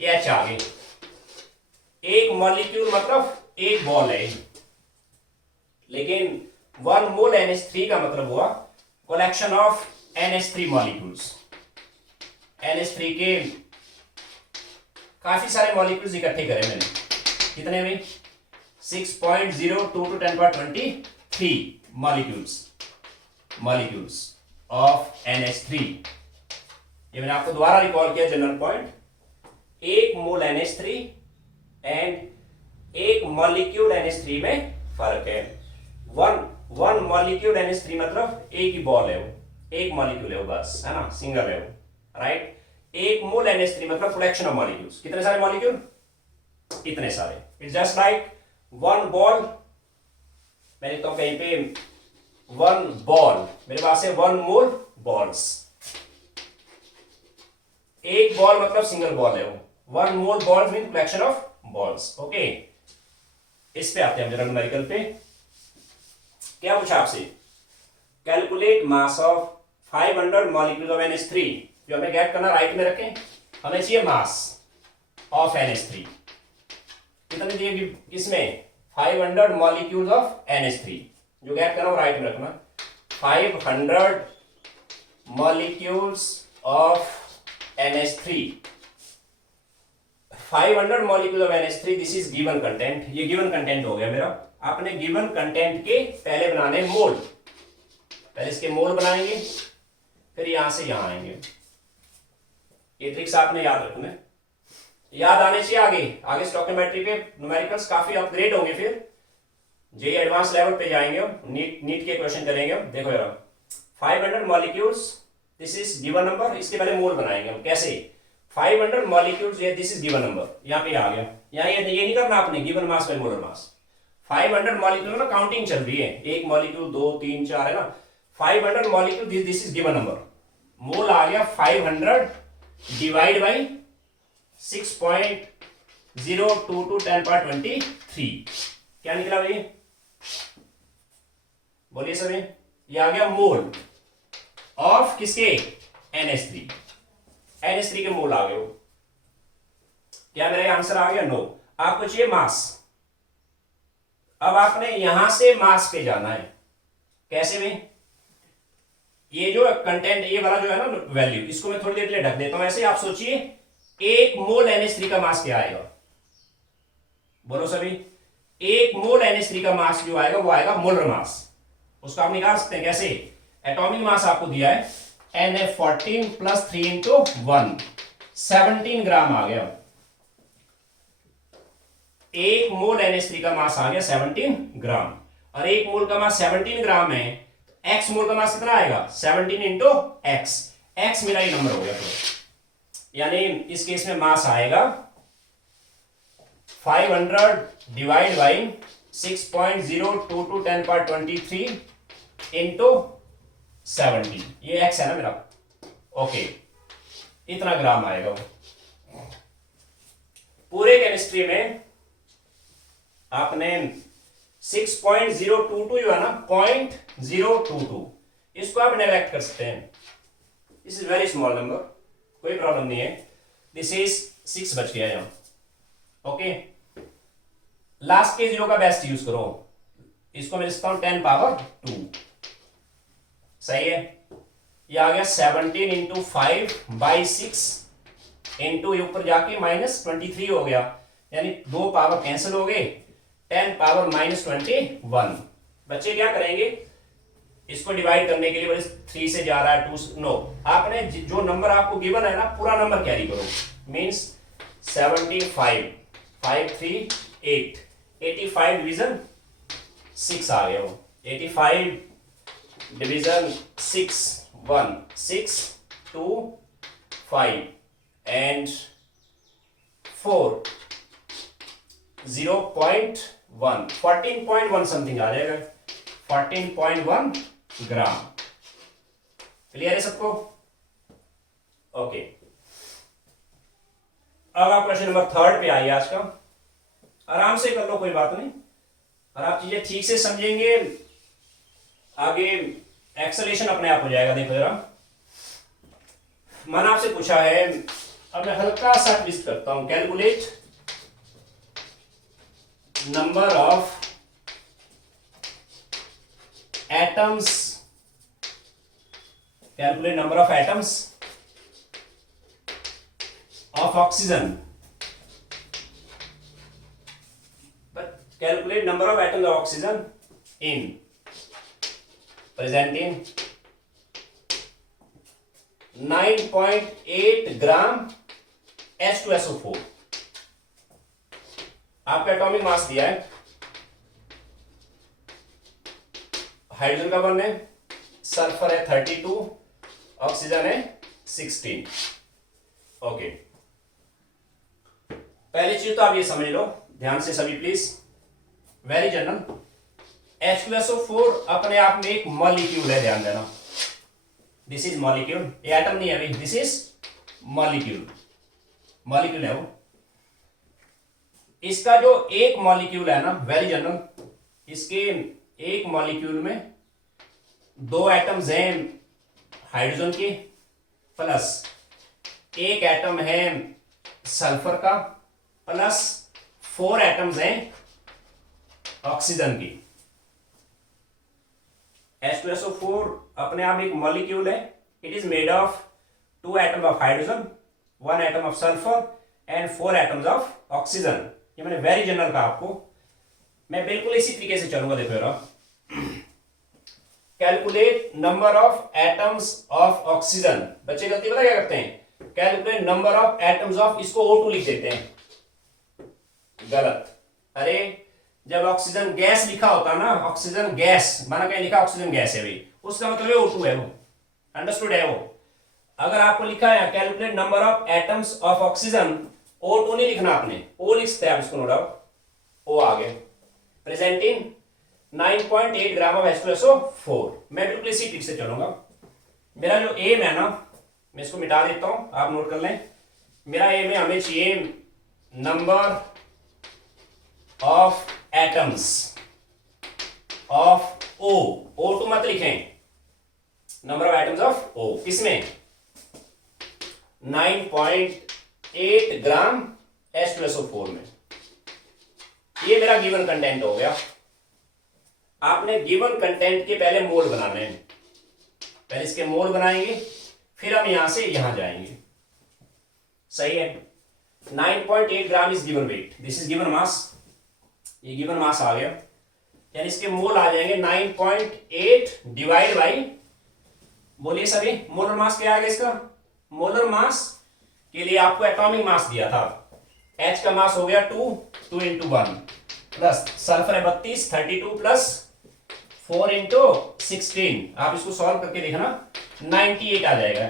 ये H आ गई। 1 मॉलिक्यूल मतलब एक बॉल है, लेकिन 1 मोल NH3 का मतलब हुआ collection of NH3 molecules. NH3 के काफी सारे मॉलिक्यूल्स इकट्ठे करे मैंने, कितने में 6.02 to 1023 मॉलिक्यूल्स ऑफ NH3। ये मैंने आपको दोबारा रिकॉल किया general point, 1 mole NH3 and 1 molecule NH3 में फर्क है। मॉलिक्यूल NH3 मतलब एक ही बॉल है वो, एक मॉलिक्यूल है वो, बस है ना, सिंगल है वो, राइट। एक मोल NH3 मतलब प्रोडक्शन ऑफ मॉलिक्यूल्स, कितने सारे मॉलिक्यूल, इतने सारे। It's just like one ball, मैं लिखता हूं कहीं पे वन बॉल, मेरे पास है वन मोल बॉल्स। एक बॉल मतलब सिंगल बॉल है वो, one mole balls mean collection of balls. Okay, इस पे आते हैं हम जरा न्यूमेरिकल पे। क्या पूछा आपसे, calculate mass of 500 molecules of NH3, जो हमें गेट करना राइट में रखें, हमें चाहिए मास ऑफ NH3, कितने चाहिए किसमें, 500 मॉलिक्यूल्स ऑफ NH3, जो गेट करना राइट में रखना, 500 molecules of NH3, 500 molecule of NH3, this is given content, ये गिवन कंटेंट हो गया मेरा। आपने गिवन कंटेंट के पहले बनाने मोल, पहले इसके मोल बनाएंगे, फिर यहां से यहां आएंगे। ये ट्रिक्स आपने याद रखना है, याद आने चाहिए। आगे आगे स्टोइकियोमेट्री पे न्यूमेरिकल्स काफी अपग्रेड होंगे, फिर जेईई एडवांस लेवल पे जाएंगे, नीट के क्वेश्चन करेंगे। देखो यार 500 molecules, this is given number, इसके पहले मोल बनाएंगे हम, कैसे, 500 मॉलिक्यूल्स, ये दिस इज गिवन नंबर, यहाँ पे आ गया, यहाँ ये नहीं करना आपने, given mass by molar mass. 500 molecule ना काउंटिंग चल रही है, एक मॉलिक्यूल 2 3 4 है ना, 500 molecule, this is given number, mole आ गया 500 डिवाइड बाई 6.022 10^23, क्या निकला भाई, बोलिए सभी, ये आ गया मोल ऑफ किसके, NH3, NH3 के मोल आ गए हो। क्या मेरा आंसर आ गया, नो। आपको चाहिए मास, अब आपने यहां से मास पे जाना है, कैसे भाई, ये जो कंटेंट, ये वाला जो है ना वैल्यू, इसको मैं थोड़ी देर के लिए ढक देता हूं, ऐसे आप सोचिए एक मोल NH3 का मास क्या आएगा, बोलो सभी, एक मोल NH3 का मास जो आएगा वो आएगा मोलर मास, उसको आप निकाल सकते हैं कैसे, एटॉमिक मास आपको दिया है Na14 + 3 × 1, 17 ग्राम आ गया, एक मोल NH3 का मास आ गया 17 ग्राम, और एक मोल का मास 17 ग्राम है, एक्स मोल का मास कितना आएगा, 17 × x, x मेरा ये नंबर हो गया, तो यानी इस केस में मास आएगा 500 डिवाइड बाई 6.022 10^23 × 17, ये x है ना मेरा, ओके, इतना ग्राम आएगा वो। पूरे केमिस्ट्री में आपने 6.022 जो है ना, 0.022, इसको आप नेग्लेक्ट कर सकते हैं, this is very small number, कोई प्रॉब्लम नहीं है, दिस इज 6 बच गया यहां, ओके। लास्ट के 0 का बेस्ट यूज करो, इसको मैं लिखता हूं 10^2, सही है, ये आ गया 17 × 5/6 इंटू ऊपर जाके -23 हो गया, यानी 2 पावर कैंसिल हो गए, 10⁻21। बच्चे क्या करेंगे, इसको डिवाइड करने के लिए बोले 3 से जा रहा है 2, नो, आपने जो नंबर आपको गिवन है ना पूरा नंबर कैरी करो, मींस 75 5 3 8, 85 डिवीजन 6 आ गया वो, 85 डिवीजन 6 1 6 2 5 एंड 4 0.1 14.1 समथिंग आ जाएगा, 14.1 ग्राम। क्लियर है सबको, ओके। अब आप क्वेश्चन नंबर 3 पे आइए, आज का आराम से कर लो, कोई बात नहीं, और आप चीजें ठीक से समझेंगे, आगे एक्सेलेरेशन अपने आप हो जाएगा। देखो जरा, मैंने आपसे पूछा है, अब मैं हल्का सा ट्विस्ट करता हूं, calculate number of atoms, calculate number of atoms of oxygen, but calculate number of atoms of oxygen in present in 9.8 gram H2SO4, आपका एटॉमिक मास दिया है हाइड्रोजन का 1 है, सल्फर है 32, ऑक्सीजन है 16। ओके, पहली चीज तो आप ये समझ लो ध्यान से सभी प्लीज, वेरी जनरल, H2SO4 अपने आप में एक मॉलिक्यूल है, ध्यान देना, दिस इज मॉलिक्यूल, ये एटम नहीं है अभी, दिस इज मॉलिक्यूल, मॉलिक्यूल है वो। इसका जो एक मॉलिक्यूल है ना, वेरी जनरल, इसके एक मॉलिक्यूल में 2 एटम्स हैं हाइड्रोजन के, प्लस एक एटम है सल्फर का, प्लस 4 एटम्स हैं ऑक्सीजन की। H2SO4 अपने आप एक मॉलिक्यूल है, it is made of 2 atom of hydrogen, 1 atom of sulphur and 4 atoms of oxygen. ये मैंने वेरी जनरल कहा आपको, मैं बिल्कुल इसी तरीके से चलूंगा, देखो जरा, calculate number of atoms of oxygen. बच्चे गलती पता क्या करते हैं, calculate number of atoms of, इसको O2 लिख देते हैं, गलत। अरे जब ऑक्सीजन गैस लिखा होता ना, ऑक्सीजन गैस माना क्या लिखा, ऑक्सीजन गैस है भाई, उसका मतलब है O2 है वो, अंडरस्टूड है वो। अगर आपको लिखा है calculate number of atoms of oxygen, O2 नहीं लिखना आपने, O लिखते हैं आप इसको, नो डाउट, O आ गए, प्रेजेंटिंग 9.8 ग्राम ऑफ H2SO4। मैं बिल्कुल इसी ट्रिक से चलूंगा। मेरा जो एम है ना, मैं इसको मिटा देता हूं, आप नोट कर लें, मेरा एम है, हमें चाहिए number of atoms of O, O2 मत लिखें, number of atoms of O, किसमें 9.8 ग्राम H2SO4 में। ये मेरा गिवन कंटेंट हो गया। आपने गिवन कंटेंट के पहले मोल बनाने हैं, पहले इसके मोल बनाएंगे, फिर हम यहां से यहां जाएंगे, सही है। 9.8 gram is given weight, this is given mass, ये गिवन मास आ गया, यानी इसके मोल आ जाएंगे 9.8 डिवाइड बाई, बोलिए सभी, मोलर मास क्या आएगा इसका, मोलर मास के लिए आपको एटॉमिक मास दिया था, H का मास हो गया 2 इंटू 1, प्लस सल्फर है 32, 32 प्लस 4 इंटू 16, आप इसको सॉल्व करके देखना, 98 आ जाएगा।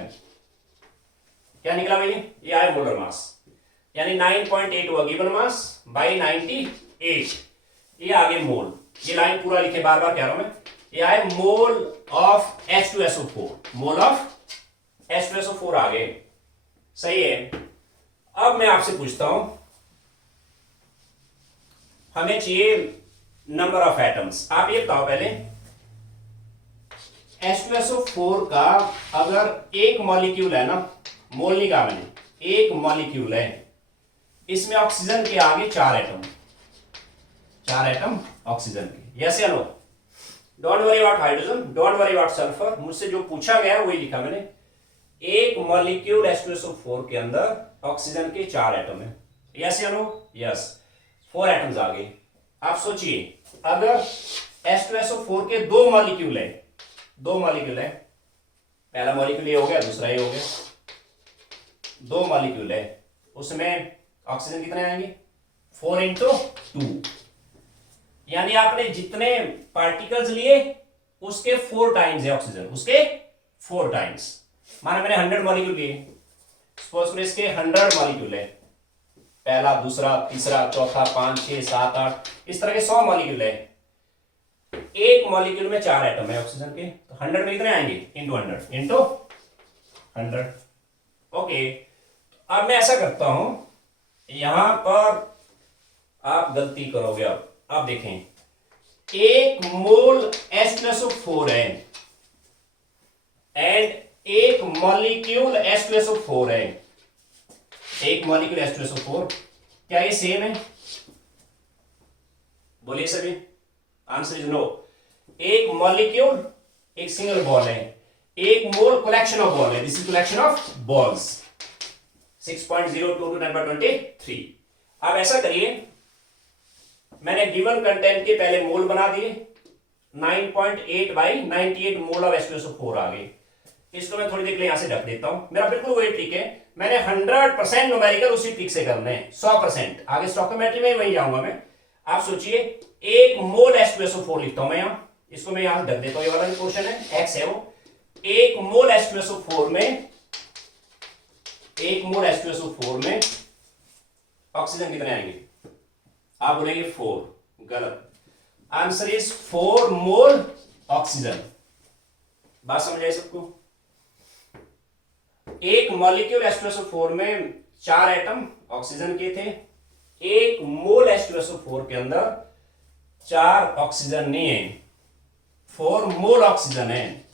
क्या निकला भाई, ये आया मोलर मास, यानी 9.8 हुआ गिवन मास बाई 98, ये आगे मोल, ये लाइन पूरा लिखे, बार बार कह रहा हूं मैं, ये आए mole of H2SO4, mole of H2SO4 आ गए, सही है। अब मैं आपसे पूछता हूं, हमें चाहिए नंबर ऑफ एटम्स। आप ये बताओ पहले, H2SO4 का अगर एक मॉलिक्यूल है ना, मोल नहीं कहा मैंने, एक मॉलिक्यूल है, इसमें ऑक्सीजन के आगे 4 एटम, 4 एटम ऑक्सीजन के, यस या no, don't worry about hydrogen, don't worry about sulphur, मुझसे जो पूछा गया वही लिखा मैंने। एक मॉलिक्यूल H2SO4 के अंदर ऑक्सीजन के 4 एटम है, यस या नो, यस, 4 एटम्स आ गए। आप सोचिए, अगर H2SO4 के 2 मॉलिक्यूल है, 2 मॉलिक्यूल है, पहला मॉलिक्यूल ये हो गया, दूसरा ये हो गया, 2 मॉलिक्यूल है, उसमें ऑक्सीजन कितने आएंगे, 4 इंटू 2, यानी आपने जितने पार्टिकल्स लिए उसके 4 टाइम्स है ऑक्सीजन, उसके 4 टाइम्स। माना मैंने 100 मॉलिक्यूल लिए, सपोज करो इसके 100 मॉलिक्यूल है, पहला, दूसरा, तीसरा, चौथा, 5, 6, 7, 8, इस तरह के 100 मॉलिक्यूल है, एक मॉलिक्यूल में 4 एटम है ऑक्सीजन के, तो 100 में कितने आएंगे, इंटू 100 इंटू 100। ओके, अब मैं ऐसा करता हूं, यहां पर आप गलती करोगे। अब देखें, एक मोल H2SO4 है एंड एक मॉलिक्यूल H2SO4 है, एक मॉलिक्यूल H2SO4, क्या ये सेम है, बोलिए सभी, आंसर इज नो। एक मॉलिक्यूल एक सिंगल बॉल है, एक मोल कलेक्शन ऑफ बॉल है, this is collection of balls, 6.02 to 10/23। अब ऐसा करिए, मैंने गिवन कंटेंट के पहले मोल बना दिए, 9.8 बाई 98 मोल ऑफ H2SO4 आ गए। इसको मैं थोड़ी देर के लिए यहां से ढक देता हूं, मेरा बिल्कुल वही ट्रिक है, मैंने 100% न्यूमेरिकल उसी ट्रिक से करने हैं, 100%। आगे स्टोइकोमेट्री में वही जाऊंगा मैं। आप सोचिए, एक मोल H2SO4 लिखता हूं मैं यहां, इसको मैं यहां ढक देता हूं, ये वाला जो पोर्शन है x है वो, 1 मोल H2SO4 में, 1 मोल H2SO4 में ऑक्सीजन कितने आएंगे? आप बोलेंगे 4, गलत। Answer is 4 mole oxygen. बात समझ आई सबको? एक मॉलिक्यूल H2SO4 में 4 एटम ऑक्सीजन के थे, 1 मोल H2SO4 के अंदर 4 ऑक्सीजन नहीं है, 4 मोल ऑक्सीजन है,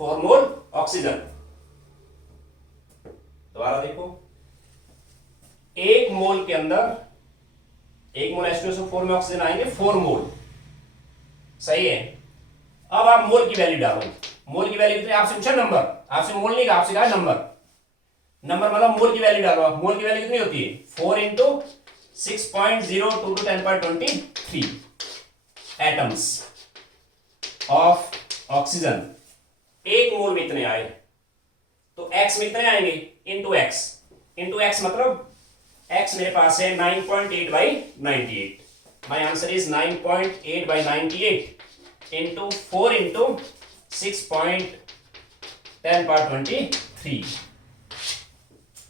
4 मोल ऑक्सीजन। दोबारा देखो, 1 मोल के अंदर, 1 मोल H2SO4 में ऑक्सीजन आएंगे 4 मोल, सही है। अब आप मोल की वैल्यू डालो, मोल की वैल्यू कितनी? आपसे पूछा नंबर, आपसे मोल नहीं कहा, आपसे कहा नंबर। नंबर मतलब मोल की वैल्यू डालो। मोल की वैल्यू कितनी होती है? 4 into 6.02 to 10.23 atoms of oxygen. 1 मोल में इतने आए, तो x में इतने आएंगे इंटू एक्स। इंटू एक्स मतलब x मेरे पास है 9.8 by 98। My answer is 9.8 by 98 into 4 into 6.10/23।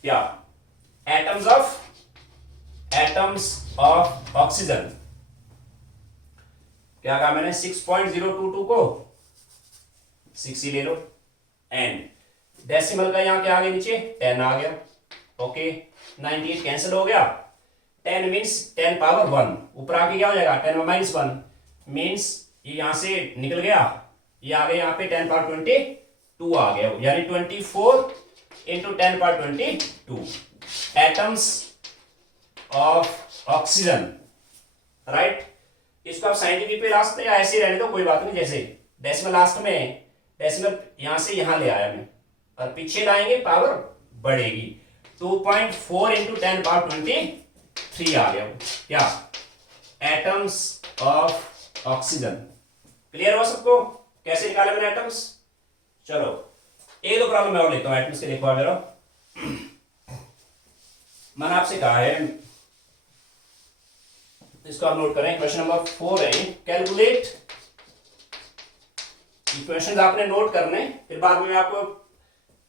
क्या? Atoms of oxygen. क्या कहा मैंने? 6.022 को 6 ही ले लो, एंड डेसिमल का यहां क्या आ गया? नीचे 10 आ गया। ओके, 98 कैंसिल हो गया। 10 मीन्स 10 पावर 1, ऊपर आके क्या हो जाएगा? 10 माइनस 1 मीन्स ये यहां से निकल गया, ये आ गया यहाँ पे 10 पावर 22 आ गया, यानी 24 into 10 power 22 atoms of oxygen, right. इसको आप साइंटिफिक पे लास्ट में या ऐसे ही रहने दो, कोई बात नहीं। जैसे डेसिमल लास्ट में, डेसिमल यहां से यहां ले आया मैं, और पीछे लाएंगे पावर बढ़ेगी। 2.4 इंटू 10 पावर 23 आ गया। क्या? Atoms of oxygen. क्लियर हो सबको? कैसे निकाले मैंने एटम्स? चलो एक दो प्रॉब्लम मैं और लेता हूं एटम्स के। देखो मेरा, मैंने आपसे कहा है, इसको आप नोट करें। क्वेश्चन नंबर 4 है, कैलकुलेट। क्वेश्चन आपने नोट करने, फिर बाद में मैं आपको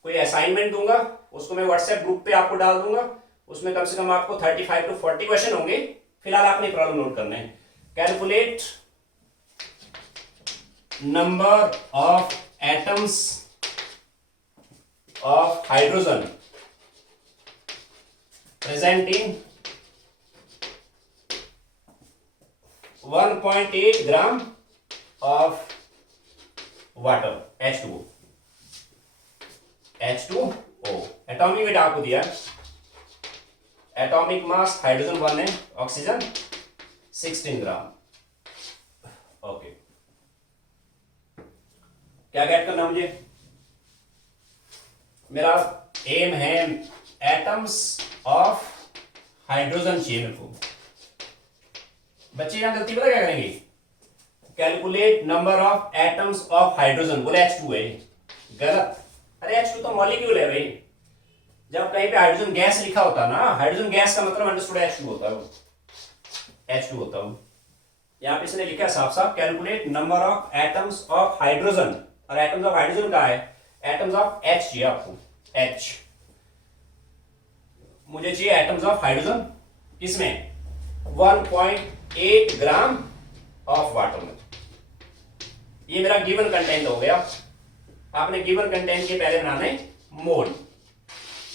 कोई असाइनमेंट दूंगा, उसको मैं व्हाट्सएप ग्रुप पे आपको डाल दूंगा। उसमें कम से कम आपको 35 to 40 क्वेश्चन होंगे। फिलहाल आपने प्रॉब्लम नोट करना है। Calculate number of atoms of hydrogen present in 1.8 gram of water H2O। Atomic weight आपको दिया, एटॉमिक मास हाइड्रोजन 1 है, ऑक्सीजन 16 ग्राम। ओके, क्या गेट करना मुझे? मेरा एम है एटम्स ऑफ हाइड्रोजन चाहिए मेरे को। बच्चे यहां गलती पता क्या करेंगे? Calculate number of atoms of hydrogen, बोले H2 है। गलत। अरे H2 तो मॉलिक्यूल है भाई। जब कहीं पे हाइड्रोजन गैस लिखा होता ना, हाइड्रोजन गैस का मतलब अंडरस्टूड H2 होता है, H2 होता है। यहाँ पे इसने लिखा है साफ साफ, calculate number of atoms of hydrogen. और एटम्स ऑफ हाइड्रोजन का है, एटम्स ऑफ H चाहिए आपको, H। मुझे चाहिए एटम्स ऑफ हाइड्रोजन किसमें? 1.8 ग्राम ऑफ वाटर में। ये मेरा गिवन कंटेंट हो गया। आपने गिवन कंटेंट के पहले बनाने मोल,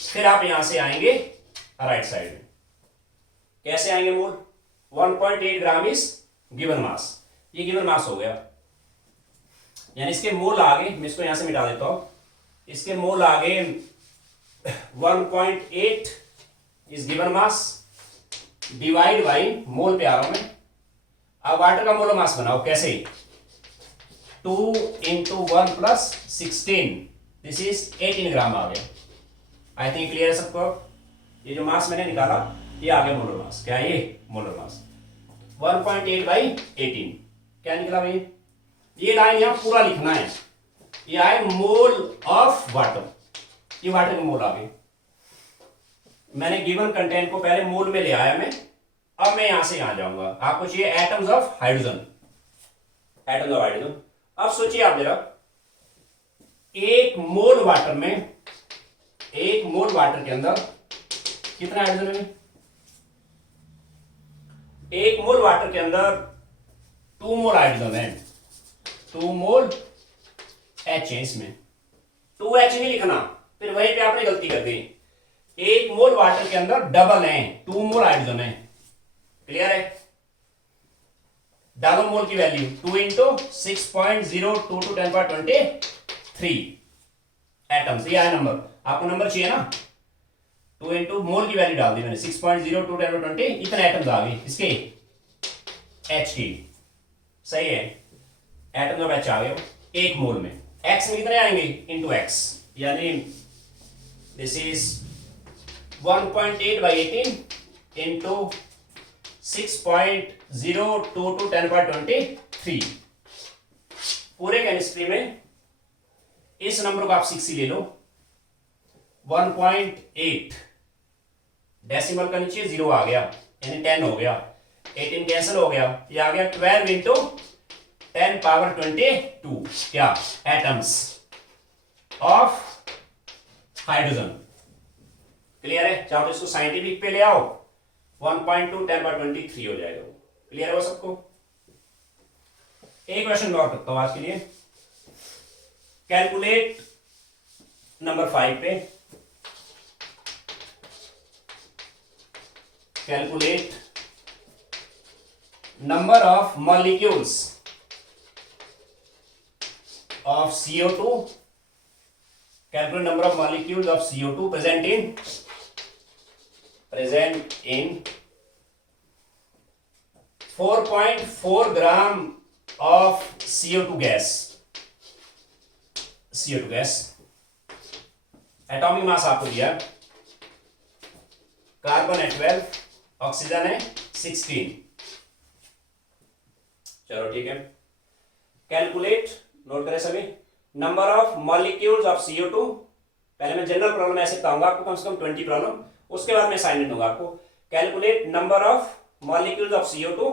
फिर आप यहां से आएंगे राइट साइड में। कैसे आएंगे मोल? 1.8 ग्राम इज गिवन मास, ये गिवन मास हो गया, यानी इसके मोल आगे, मैं इसको यहां से मिटा देता हूं, इसके मोल आगे 1.8 is given mass divide by, mole पे आ रहा हूं मैं। अब वाटर का मोलर मास बनाओ, कैसे? 2 इंटू 1 प्लस 16, दिस इज 18 ग्राम आ गया। आई थिंक क्लियर है सबको? ये जो मास मैंने निकाला, ये आ गया मोलर मास। क्या है ये? Molar mass 1.8 by 18। क्या निकला भाई? ये लाइन यहां पूरा लिखना है। ये आए मोल ऑफ वाटर, ये वाटर के मोल आ गए। मैंने गिवन कंटेंट को पहले मोल में ले आया मैं, अब मैं यहां से यहां जाऊंगा। आपको चाहिए atoms of hydrogen, atoms of hydrogen. अब सोचिए आप जरा, एक मोल वाटर के अंदर कितना हाइड्रोजन है? एक मोल वाटर के अंदर 2 मोल हाइड्रोजन है, 2 मोल H है इसमें। 2H नहीं लिखना, फिर वहीं पे आपने गलती कर दी। एक मोल वाटर के अंदर डबल है, 2 मोल हाइड्रोजन है। क्लियर है? डालो मोल की वैल्यू 2 इंटू 6.022 10 पावर 23 एटम्स। ये है नंबर, आपको नंबर चाहिए ना। 2 इंटू मोल की वैल्यू डाल दी मैंने 6.02 10 पावर 20, इतने एटम्स आ गए इसके H की। सही है, एटम का बैच आ गया एक मोल में। X में कितने आएंगे? इंटू एक्स, यानी this is 1.8 by 18 into 6.022 10 power 23। पूरे केमिस्ट्री में इस नंबर को आप 6 ही ले लो। 1.8 डेसिमल का नीचे 0 आ गया, यानी 10 हो गया। 18 कैंसिल हो गया, ये आ गया 12 इंटू 10 पावर 22 क्या एटम्स ऑफ हाइड्रोजन। क्लियर है? चाहो तो इसको साइंटिफिक पे ले आओ, 1.2 10 पावर 23 हो जाएगा। क्लियर है वो सबको? एक क्वेश्चन और करता हूं आज के लिए। कैलकुलेट नंबर 5 पे, calculate number of molecules of CO2, calculate number of molecules of CO2 present in 4.4 gram of CO2 gas। CO2 gas atomic mass आपको दिया, कार्बन है 12, ऑक्सीजन है 16। चलो ठीक है, कैलकुलेट, नोट करें सभी, number of molecules of CO2। पहले मैं जनरल प्रॉब्लम ऐसे बताऊंगा आपको, कम से कम 20 प्रॉब्लम, उसके बाद मैं असाइनमेंट दूंगा आपको। Calculate number of molecules of CO2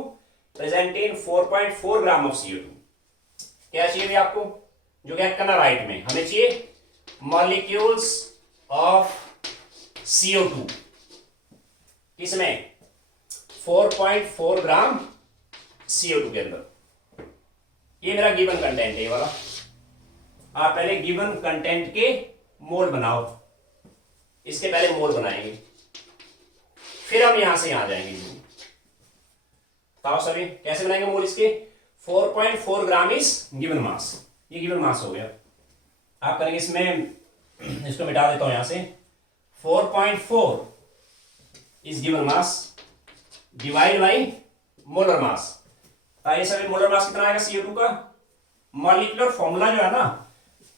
present in 4.4 gram of CO2। क्या चाहिए आपको? जो क्या करना राइट में, हमें चाहिए मॉलिक्यूल्स ऑफ CO2 किसमें? 4.4 ग्राम CO2 के अंदर। ये मेरा गिवन कंटेंट है, ये वाला। आप पहले गिवन कंटेंट के मोल बनाओ, इसके पहले मोल बनाएंगे, फिर हम यहां से यहां जाएंगे। बताओ सभी कैसे बनाएंगे मोल इसके? 4.4 ग्राम इज गिवन मास, ये गिवन मास हो गया। आप करेंगे इसमें, इसको मिटा देता हूं यहां से। 4.4 is given mass divide by molar mass. ये सभी मोलर मास कितना आएगा CO2 का? मॉलिक्यूलर फॉर्मूला जो है ना,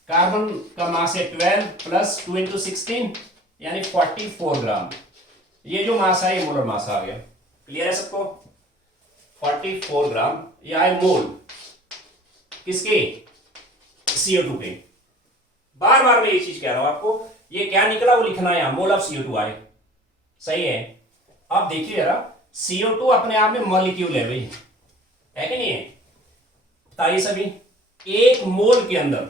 कार्बन का मास है 12 प्लस 2 इंटू 16 यानी 44 ग्राम। ये जो मास है ये मोलर मास आ गया। क्लियर है सबको? 44 ग्राम ये आए मोल किसके? CO2 के। बार बार मैं ये चीज कह रहा हूं आपको, ये क्या निकला वो लिखना है यहां, मोल ऑफ CO2 आए। सही है? अब देखिए जरा, CO2 अपने आप में मॉलिक्यूल है भाई, है कि नहीं है? बताइए सभी, एक मोल के अंदर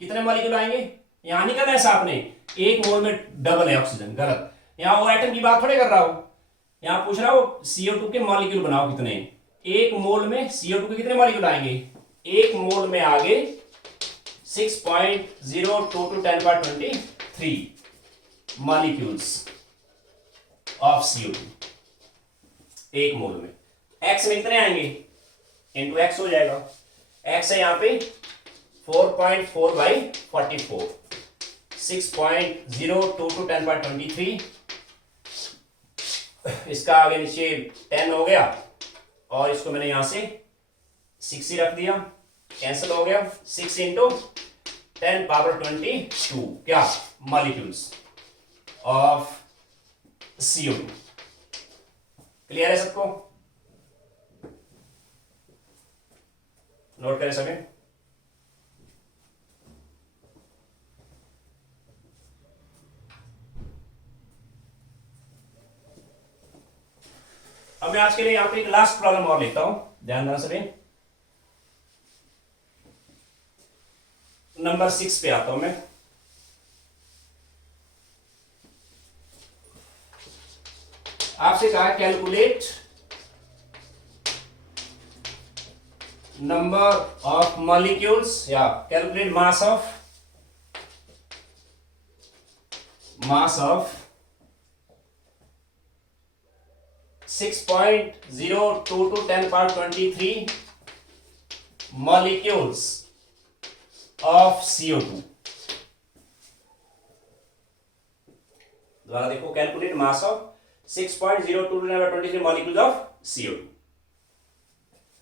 कितने मॉलिक्यूल आएंगे? यहां नहीं करना ऐसा आपने, एक मोल में डबल है ऑक्सीजन, गलत। यहां वो एटम की बात थोड़े कर रहा हो, यहां पूछ रहा हो CO2 के मॉलिक्यूल बनाओ कितने। एक मोल में CO2 के कितने मॉलिक्यूल आएंगे? एक मोल में आगे 6.022 10 पावर 23 मॉलिक्यूल्स ऑफ CO2 एक मोल में। एक्स में कितने आएंगे? इंटू एक्स हो जाएगा। एक्स है यहाँ पे 4.4 बाई 44, 6.022 10 पावर 23। इसका आगे नीचे 10 हो गया, और इसको मैंने यहां से 6 ही रख दिया, कैंसिल हो गया। 6 इंटू 10 पावर 22 क्या? Molecules of CO2। क्लियर है सबको? नोट करें सभी। अब मैं आज के लिए यहां पे एक लास्ट प्रॉब्लम और लेता हूं, ध्यान देना सभी। नंबर 6 पे आता हूं मैं। आपसे कहा कैलकुलेट नंबर ऑफ मॉलिक्यूल्स या calculate mass of 6.02 to 10 power 23 molecules of CO2। दोबारा देखो, calculate mass of 6.02 to 10 power 23 molecules of CO2।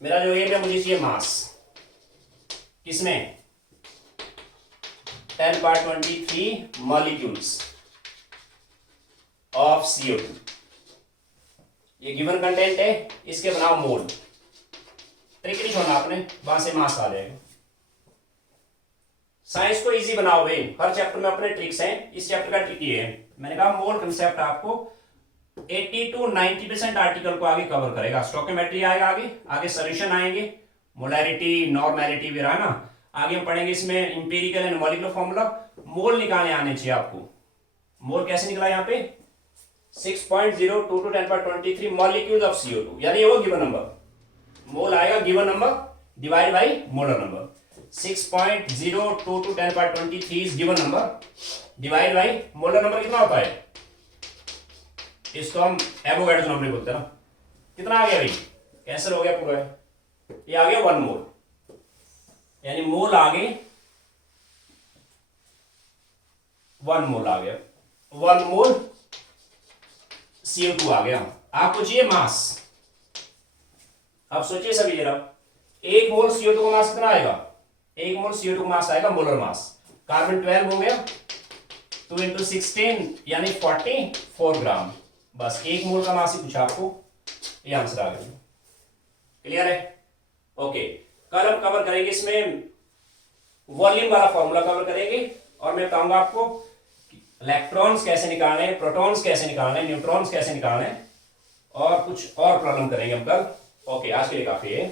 मेरा जो एम है, मुझे चाहिए मास किसमें, 10 power 23 molecules of CO2। ये गिवन कंटेंट है, इसके बनाओ मोल। ट्रिक नहीं छोड़ना आपने, वहां से मास आ जाएगा। साइंस को इजी बनाओ भाई, हर चैप्टर में अपने ट्रिक्स हैं। इस चैप्टर का ट्रिक ये है, मैंने कहा मोल कंसेप्ट आपको 80 to 90% आर्टिकल को आगे कवर करेगा। स्टोइकियोमेट्री आएगा, आगे सॉल्यूशन आएंगे, मोलैरिटी, नॉर्मेलिटी वगैरह ना आगे हम पढ़ेंगे। इसमें इंपीरिकल एंड मॉलिक्यूलर फॉर्मूला, मोल निकालने आने चाहिए आपको। मोल कैसे निकला यहाँ पे, 6.02 to 10 power 23 molecules of CO2, यानी वो गिवन नंबर। मोल आएगा given number divide by molar number. 6.02 to 10 power 23 is given number divide by molar number. कितना होता है, इसको हम एवोगाड्रो नंबर बोलते हैं ना। कितना आ गया भाई, कैंसिल हो गया पूरा, ये आ गया 1 मोल, यानी मोल आगे 1 मोल आ गया, 1 मोल CO2 आ गया। आपको चाहिए मास। अब सोचिए सभी जरा, 1 मोल CO2 का मास कितना आएगा, 1 मोल CO2 का मास आएगा मोलर मास। कार्बन 12 हो गया, 2 into 16 यानी 44 ग्राम। बस 1 मोल का मास ही पूछा आपको, ये आंसर आ गया। क्लियर है, ओके। कल हम कवर करेंगे इसमें वॉल्यूम वाला फॉर्मूला कवर करेंगे, और मैं बताऊंगा आपको इलेक्ट्रॉन्स कैसे निकालने, प्रोटॉन्स कैसे निकालने, न्यूट्रॉन्स कैसे निकालने, और कुछ और प्रॉब्लम करेंगे हम कल। ओके, आज के लिए काफी है।